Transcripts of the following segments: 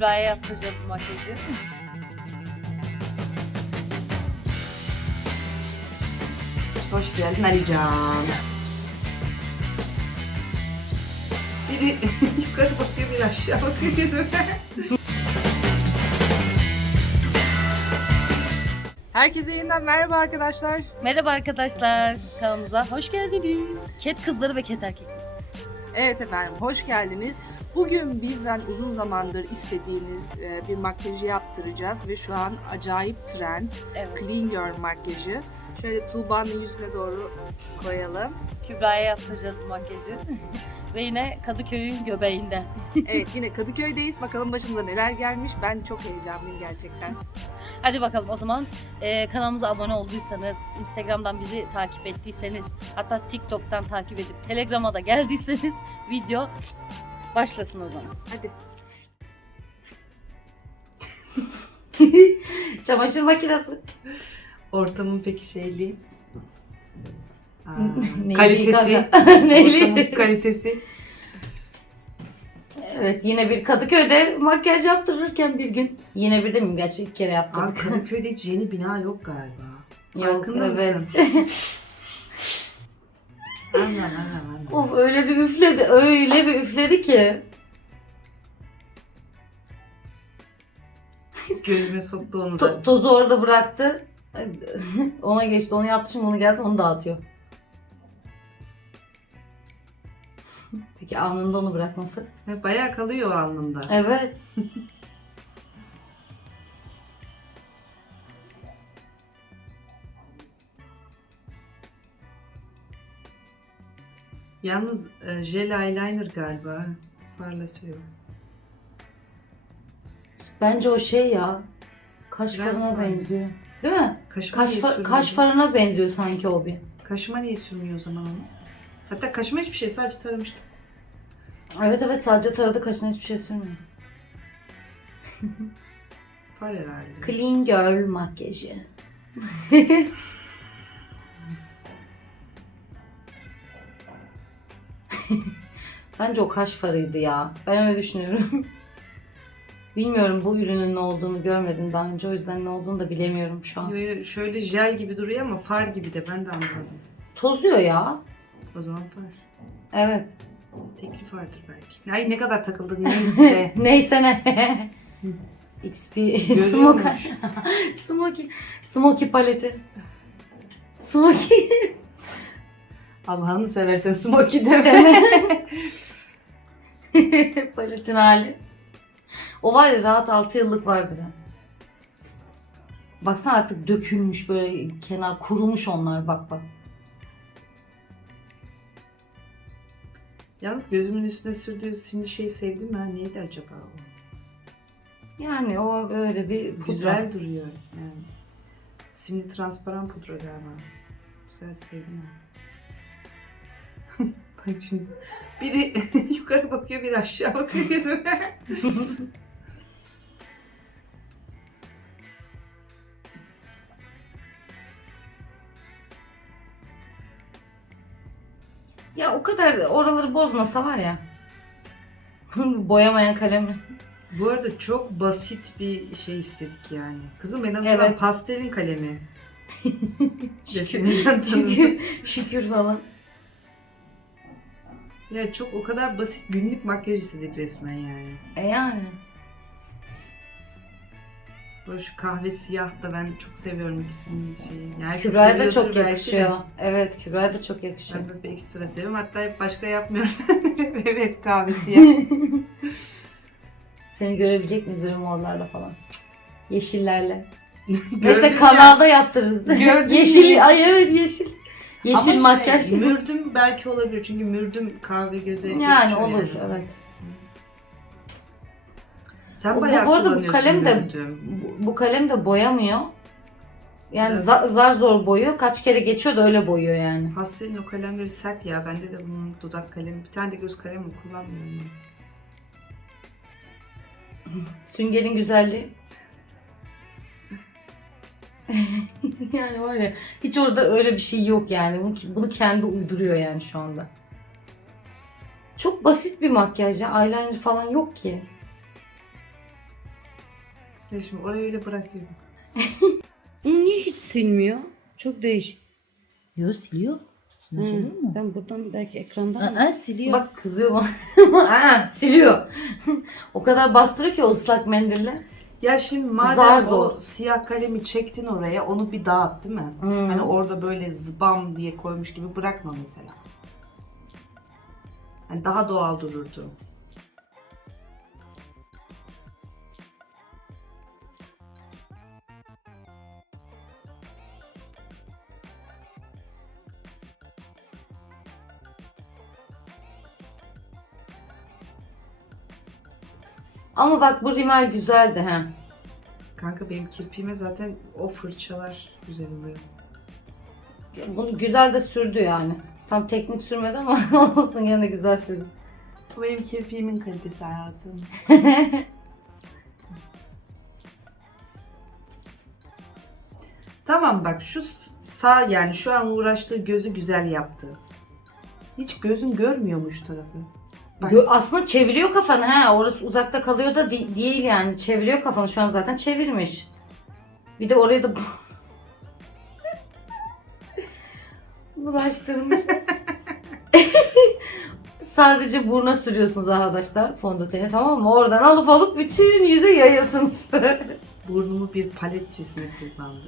Kübra'ya yaptıracağız bu makyajı. Hoş geldin Alican. Biri yukarı bakıyor, bir aşağı bakıyor gözüme. Herkese yeniden merhaba arkadaşlar. Merhaba arkadaşlar, kanalımıza hoş geldiniz. Ket kızları ve ket erkekleri. Evet efendim, hoş geldiniz. Bugün bizden uzun zamandır istediğiniz e, bir makyajı yaptıracağız ve şu an acayip trend. Evet. Clean Girl makyajı. Şöyle Tuğba'nın yüzüne doğru koyalım. Kübra'ya yaptıracağız bu makyajı. ve yine Kadıköy'ün göbeğinde. Evet yine Kadıköy'deyiz. Bakalım başımıza neler gelmiş. Ben çok heyecanlıyım gerçekten. Hadi bakalım o zaman e, kanalımıza abone olduysanız, Instagram'dan bizi takip ettiyseniz, hatta TikTok'tan takip edip Telegram'a da geldiyseniz video başlasın o zaman. Hadi. Çamaşır makinesi. Ortamın peki şeyli. Aa, Neyli kalitesi. Neyli? Ortamın kalitesi. Evet yine bir Kadıköy'de makyaj yaptırırken bir gün. Yine bir de mi? Gerçi ilk kere Abi yaptırdık. Kadıköy'de hiç yeni bina yok galiba. Yok, Farkında evet. mısın? aynen aynen aynen. Of öyle bir üfledi, öyle bir üfledi ki. Gözüme soktu onu To- da. tozu orada bıraktı. ona geçti, onu yaptı şimdi onu geldi, onu dağıtıyor. Peki alnında onu bırakması? Bayağı kalıyor alnında. Evet. Yalnız e, jel eyeliner galiba. Parlatıyor. Bence o şey ya. Kaş Ben farına falan. benziyor. Değil mi? Kaşıma Kaş, niye fa- sürmüyor? kaş farına benziyor sanki o bir. Kaşıma niye sürmüyor o zaman onu? Hatta kaşıma hiçbir şey sadece taramıştım. Evet evet sadece taradı kaşına hiçbir şey sürmüyor. Var herhalde. Clean Girl makyajı. Bence o kaş farıydı ya. Ben öyle düşünüyorum. Bilmiyorum bu ürünün ne olduğunu görmedim daha önce. O yüzden ne olduğunu da bilemiyorum şu an. Yo, yo, Şöyle jel gibi duruyor ama far gibi de ben de anlamadım. Tozuyor ya. O zaman far. Evet. Teklif vardır belki. Ay ne kadar takıldık neyse. Neyse ne. XP Smoky. Görüyormuş. Smoky. Smoky paleti. Smoky. Allah'ını seversen smoky deme. Paletin hali. O var ya rahat 6 yıllık vardır ha. Baksana artık dökülmüş böyle kenar kurumuş onlar bak bak. Yalnız gözümün üstüne sürdüğü simli şeyi sevdim ha. Neydi acaba o? Yani o öyle bir pudra. Güzel duruyor yani. Simli transparan pudra galiba. Güzel sevdim ha. Bak şimdi. Biri yukarı bakıyor, biri aşağı bakıyor gözüme. Ya o kadar oraları bozmasa var ya. Boyamayan kalemle. Bu arada çok basit bir şey istedik yani. Kızım en azından Evet. pastelin kalemi. Defininden tanıdım. şükür, şükür falan. Ya çok o kadar basit günlük makyaj istedik resmen yani. E yani. Böyle şu kahve siyah da ben çok seviyorum ikisinin şeyi. Yani Kübra'ya da çok belki de. yakışıyor. Evet Kübra'ya da çok yakışıyor. Ben böyle ekstra seviyorum. Hatta hep başka yapmıyorum. hep kahve siyah. Seni görebilecek miyiz böyle morlarla falan? Yeşillerle. Ya. kanalda yaptırırız. Yeşil, ay evet yeşil. Yeşil Ama makyaj. Şey, mürdüm belki olabilir. Çünkü mürdüm kahve göze yani yakışıyor olur evet. Sen Bu- bayağı bu arada bu kullanıyorsun kalem de- mürdüm. Bu, bu kalem de boyamıyor. Yani za- zar zor boyuyor. Kaç kere geçiyor da öyle boyuyor yani. Pastelin o kalemleri sert ya. Bende de bunun dudak kalemi. Bir tane de göz kalemi kullanmıyorum. ben. Süngerin güzelliği. yani var ya hiç orada öyle bir şey yok yani. Bunu, bunu kendi uyduruyor yani şu anda. Çok basit bir makyaj ya. Eyeliner falan yok ki. Ya şimdi orayı öyle bırakıyorum. Niye hiç silmiyor? Çok değişik. Yo siliyor. Hı, Ben buradan belki ekrandan Aa, siliyor. Bak kızıyor bana. Aa, siliyor. o kadar bastırıyor ki o ıslak mendille. Ya şimdi madem Zar o zor. siyah kalemi çektin oraya onu bir dağıt değil mi? Hmm. Hani orada böyle zbam diye koymuş gibi bırakma mesela. Hani daha doğal dururdu. Ama bak bu rimel güzeldi ha. Kanka benim kirpiğime zaten o fırçalar güzel oluyor. Bunu güzel de sürdü yani. Tam teknik sürmedi ama olsun gene güzel sürdü. Bu benim kirpiğimin kalitesi hayatım. tamam bak şu sağ yani şu an uğraştığı gözü güzel yaptı. Hiç gözün görmüyormuş tarafı. Bak. Aslında çeviriyor kafanı ha. Orası uzakta kalıyor da de- değil yani. Çeviriyor kafanı. Şu an zaten çevirmiş. Bir de oraya da bulaştırmış. Sadece buruna sürüyorsunuz arkadaşlar fondöteni tamam mı? Oradan alıp alıp bütün yüze yayıyorsunuz. Burnumu bir paletçesine kullandı.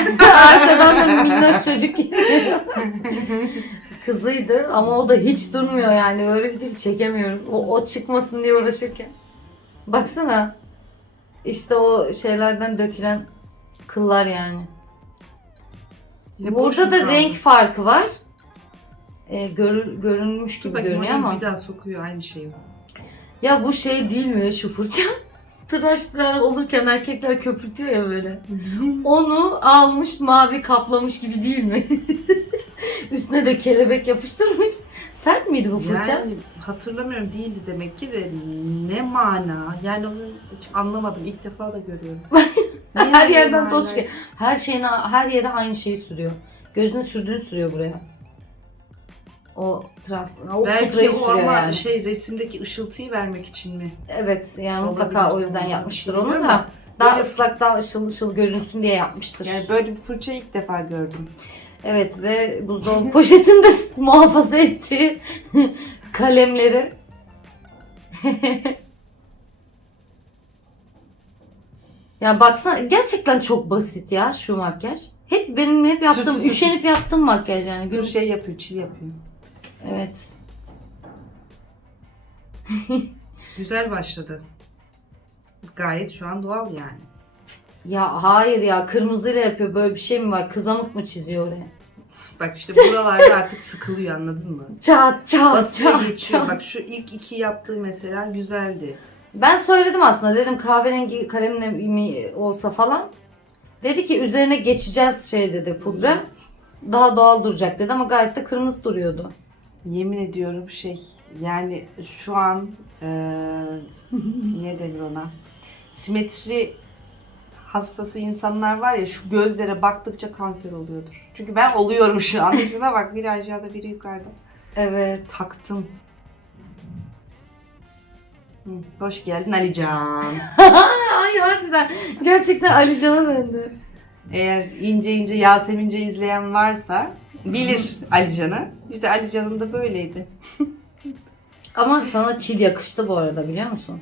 Arkadan da minnoş çocuk geliyor. Kızıydı ama o da hiç durmuyor yani. Öyle bir şey çekemiyorum. O, o çıkmasın diye uğraşırken. Baksana. İşte o şeylerden dökülen kıllar yani. Ne Burada da kaldı? renk farkı var. Ee, görür, görünmüş gibi bakayım görünüyor ama. bir daha sokuyor aynı şeyi. Ya bu şey değil mi şu fırça? Tıraşlar olurken erkekler köpürtüyor ya böyle. Onu almış mavi kaplamış gibi değil mi? Üstüne de kelebek yapıştırmış. Sert miydi bu fırça? Yani hatırlamıyorum değildi demek ki de ne mana? Yani onu hiç anlamadım. İlk defa da görüyorum. her yerden mana- toz çıkıyor. Her şeyine, her yere aynı şeyi sürüyor. Gözüne sürdüğünü sürüyor buraya. O trans, o Belki o ama yani. şey resimdeki ışıltıyı vermek için mi? Evet yani Olabilir. mutlaka o yüzden yapmıştır onu Bilmiyorum da. Daha Böyle- ıslak, daha ışıl ışıl görünsün diye yapmıştır. Yani böyle bir fırça ilk defa gördüm. Evet ve buzdolabı poşetinde muhafaza ettiği kalemleri. ya baksana gerçekten çok basit ya şu makyaj. Hep benim hep yaptığım, üşenip yaptığım makyaj yani. Bir şey yapıyor, çil yapıyor. Evet. Güzel başladı. Gayet şu an doğal yani. Ya hayır ya kırmızıyla yapıyor böyle bir şey mi var? Kızamık mı çiziyor oraya? Bak işte buralarda artık sıkılıyor anladın mı? Çat çat Basıyor çat geçiyor. çat. Bak şu ilk iki yaptığı mesela güzeldi. Ben söyledim aslında dedim kahverengi kalemle mi olsa falan. Dedi ki üzerine geçeceğiz şey dedi pudra. Daha doğal duracak dedi ama gayet de kırmızı duruyordu. Yemin ediyorum şey yani şu an eee, ne denir ona? Simetri hastası insanlar var ya şu gözlere baktıkça kanser oluyordur. Çünkü ben oluyorum şu an. Şuna bak biri aşağıda biri yukarıda. Evet. Taktım. Hı, Hoş geldin Alican. Ay harbiden gerçekten Ali Can'a döndü. Eğer ince ince Yasemince izleyen varsa bilir Alican'ı. İşte Alican'ın da böyleydi. Ama sana çil yakıştı bu arada biliyor musun?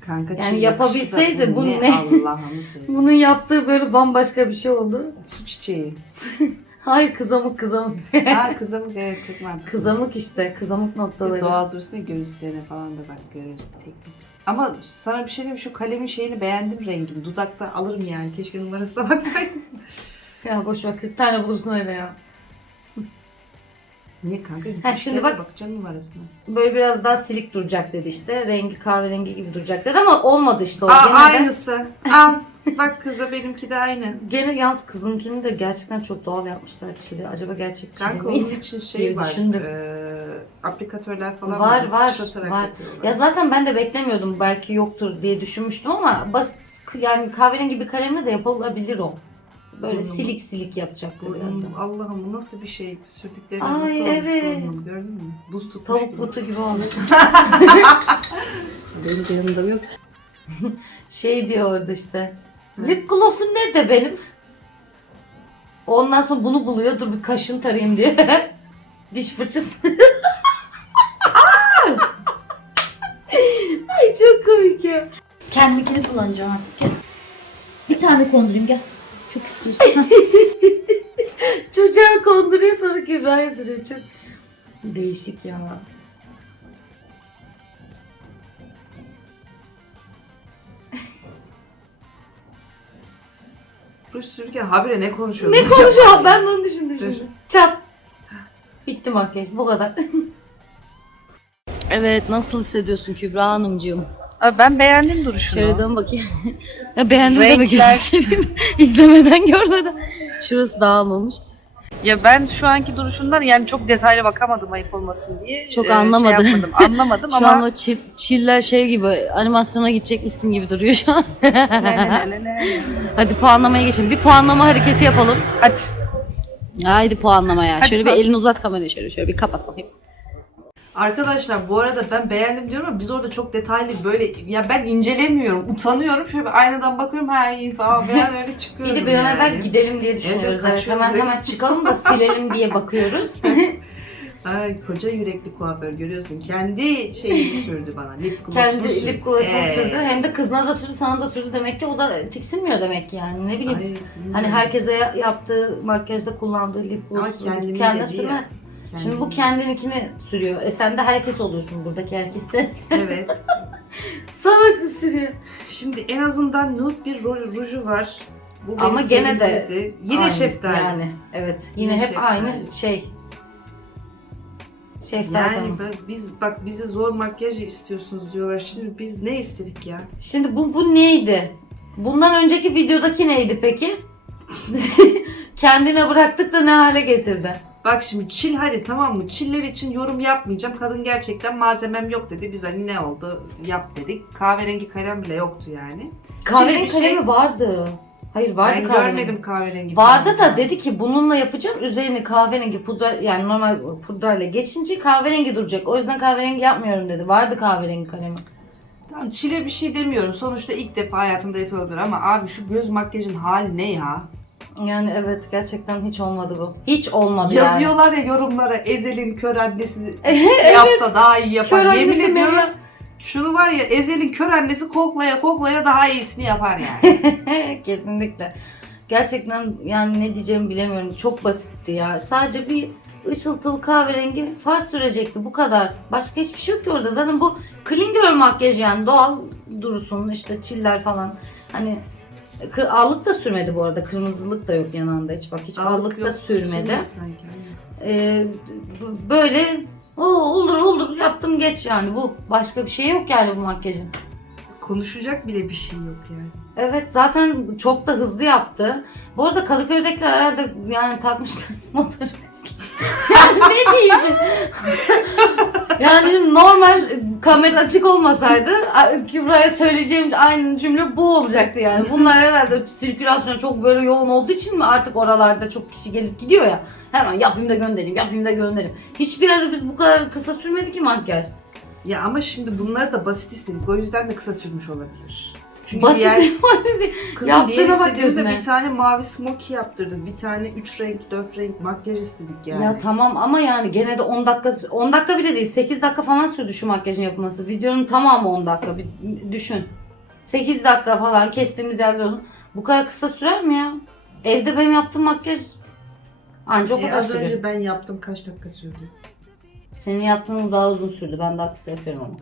Kanka Yani çiğ yapabilseydi yakıştı da bu ne? Allah'ını seveyim. Bunun yaptığı böyle bambaşka bir şey oldu. Su çiçeği. Hayır kızamık kızamık. Ha kızamık evet çok mantıklı. Kızamık işte kızamık noktaları. Doğal dursun ya göğüslerine falan da bak görüyorsun teknik. Ama sana bir şey diyeyim şu kalemin şeyini beğendim rengini. Dudakta alırım yani. Keşke numarasına baksaydım. Ya boş ver 40 tane bulursun öyle ya. Niye kanka? Ha, şimdi bak- Bakacaksın numarasına. Böyle biraz daha silik duracak dedi işte. Rengi kahverengi gibi duracak dedi ama olmadı işte o. Aa, Gene de- aynısı. Al. Bak kıza benimki de aynı. Gene yalnız kızınkini de gerçekten çok doğal yapmışlar çili. Acaba gerçek çili Kanka miydi? onun için şey var. düşündüm. eee, aplikatörler falan Var, var. var, var. Ya zaten ben de beklemiyordum belki yoktur diye düşünmüştüm ama basit yani kahverengi bir kalemle de yapılabilir o. Böyle Burnum. silik silik yapacaktı birazdan. Burnum Allah'ım bu nasıl bir şey sürdüklerinde nasıl Ay, olmuş evet. burnum gördün mü? Buz tutmuş Tavuk butu gibi oldu. Benim de yanımda yok. Şey diyor orada işte. Lip gloss'um nerede benim? Ondan sonra bunu buluyor. Dur bir kaşın tarayayım diye. Diş fırçası. Ay çok komik ya. Kendimkini kullanacağım artık gel. Bir tane kondurayım gel. Çok istiyorsun. Çocuğa konduruyor sonra Kübra'ya sürüyor. Çok değişik ya. Ruj sürürken habire ne konuşuyordu? Ne konuşuyor? Ben de onu düşündüm şimdi. Çat. Bitti makyaj. Bu kadar. evet nasıl hissediyorsun Kübra Hanımcığım? Ben beğendim duruşunu. Şöyle dön bakayım. ya beğendim demek Renkler. seveyim. İzlemeden görmeden. Şurası dağılmamış. Ya ben şu anki duruşundan yani çok detaylı bakamadım ayıp olmasın diye. Çok Ee, anlamadım. Şey yapmadım, anlamadım Şu ama an o çil, çiller şey gibi animasyona gidecekmişsin gibi duruyor şu an. Ne, ne, ne. Hadi puanlamaya geçelim. Bir puanlama hareketi yapalım. Hadi. Haydi puanlamaya. Hadi şöyle bir puan- elini uzat kamerayı şöyle şöyle bir kapat bakayım. Arkadaşlar bu arada ben beğendim diyorum ama biz orada çok detaylı böyle ya ben incelemiyorum, utanıyorum. Şöyle bir aynadan bakıyorum ha iyi falan falan öyle çıkıyorum. Bir de bir an yani. evvel gidelim diye düşünüyoruz. Evet, hemen hemen çıkalım da silelim diye bakıyoruz. Ay koca yürekli kuaför görüyorsun. Kendi şeyini sürdü bana. Lip gloss'unu Kendi sürdü. lip gloss'unu Ee, sürdü. Hem de kızına da sürdü, sana da sürdü demek ki o da tiksinmiyor demek ki yani. Ne bileyim. ay, Hani herkese makyajda makyajda kullandığı lip gloss'u kendine sürmez. Kendi- Şimdi bu kendininkini sürüyor. E sen de herkes oluyorsun buradaki herkes sen. Evet. Sana sürüyor. Şimdi en azından nude bir ru- ruju var. Bu beni Ama gene de sevindirdi. Yine Aynı şeftali. Yani evet. Yine, Yine hep şeftali. aynı şey. Şeftali Yani ben- biz bak bize zor makyaj istiyorsunuz diyorlar. Şimdi biz ne istedik ya? Şimdi bu, bu neydi? Bundan önceki videodaki neydi peki? Kendine bıraktık da ne hale getirdi? Bak şimdi çil hadi tamam mı? Çiller için yorum yapmayacağım. Kadın gerçekten malzemem yok dedi. Biz hani ne oldu yap dedik. Kahverengi kalem bile yoktu yani. Kahverengi bir şey- kalemi vardı. Hayır vardı ben kahverengi. görmedim kahverengi. Vardı falan. da dedi ki bununla yapacağım. Üzerine kahverengi pudra yani normal pudrayla geçince kahverengi duracak. O yüzden kahverengi yapmıyorum dedi. Vardı kahverengi kalemi. Tamam çile bir şey demiyorum. Sonuçta ilk defa hayatında yapıyor olabilir ama abi şu göz makyajın hali ne ya? Yani evet gerçekten hiç olmadı bu. Hiç olmadı yani. Yazıyorlar ya yorumlara Ezel'in kör annesi yapsa daha iyi yapar. Kör Yemin annesi ediyorum Meryem. şunu var ya Ezel'in kör annesi koklaya koklaya daha iyisini yapar yani. Kesinlikle. Gerçekten yani ne diyeceğimi bilemiyorum. Çok basitti ya. Sadece bir ışıltılı kahverengi far sürecekti. Bu kadar. Başka hiçbir şey yok ki orada. Zaten bu clean girl makyaj yani doğal dursun işte çiller falan. Hani allık da sürmedi bu arada. Kırmızılık da yok yanında hiç bak hiç allık, da yok, sürmedi. sürmedi sanki. Ee, böyle o olur olur yaptım geç yani bu. Başka bir şey yok yani bu makyajın. Konuşacak bile bir şey yok yani. Evet zaten çok da hızlı yaptı. Bu arada Kadıköy'dekiler herhalde yani takmışlar motor. yani ne diyeyim yani normal kamera açık olmasaydı Kübra'ya söyleyeceğim aynı cümle bu olacaktı yani. Bunlar herhalde sirkülasyon çok böyle yoğun olduğu için mi artık oralarda çok kişi gelip gidiyor ya. Hemen yapayım da göndereyim, yapayım da göndereyim. Hiçbir yerde biz bu kadar kısa sürmedi ki makyaj. Ya ama şimdi bunları da basit istedik. O yüzden de kısa sürmüş olabilir. Çünkü Basit diğer, basit. kızın Yaptığına diğer istediğimizde bir tane mavi smokey yaptırdık. Bir tane üç renk, dört renk makyaj istedik yani. Ya tamam ama yani gene de 10 dakika 10 dakika bile değil 8 dakika falan sürdü şu makyajın yapılması. Videonun tamamı 10 dakika bir düşün. 8 dakika falan kestiğimiz yerler olsun. Bu kadar kısa sürer mi ya? Evde benim yaptığım makyaj anca o E, kadar az sürüyor. önce ben yaptım kaç dakika sürdü? Senin yaptığın daha uzun sürdü. Ben daha kısa yapıyorum ama.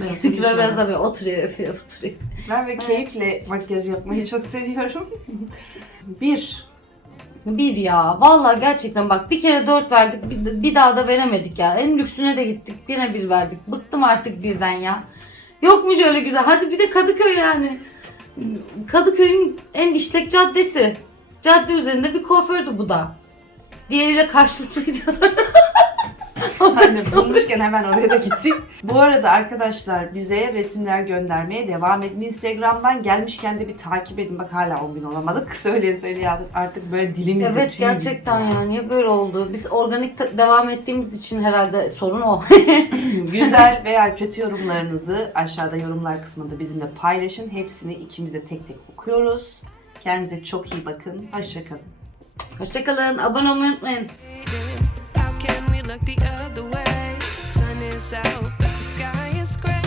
Ben, Fikra biraz da böyle oturuyor yapıyor oturuyor. ben ve keyifle makyaj yapmayı çok seviyorum. bir, Bir ya. Vallahi gerçekten bak bir kere 4 verdik bir, bir daha da veremedik ya. En lüksüne de gittik. Yine bir verdik. Bıktım artık birden ya. Yokmuş öyle güzel. Hadi bir de Kadıköy yani. Kadıköy'ün en işlek caddesi. Cadde üzerinde bir kuafördü bu da. Diğeriyle karşılıklıydı. Hani bulmuşken hemen oraya da gittik. Bu arada arkadaşlar bize resimler göndermeye devam edin. Instagram'dan gelmişken de bir takip edin. Bak hala 10 bin olamadık. Söyleye söyleye artık böyle dilimizde Evet tüy gerçekten ya niye böyle oldu? Biz organik ta- devam ettiğimiz için herhalde sorun o. Güzel veya kötü yorumlarınızı aşağıda yorumlar kısmında bizimle paylaşın. Hepsini ikimiz de tek tek okuyoruz. Kendinize çok iyi bakın. Hoşçakalın. Hoşçakalın. Abone olmayı unutmayın. look the other way. Sun is out, but the sky is gray.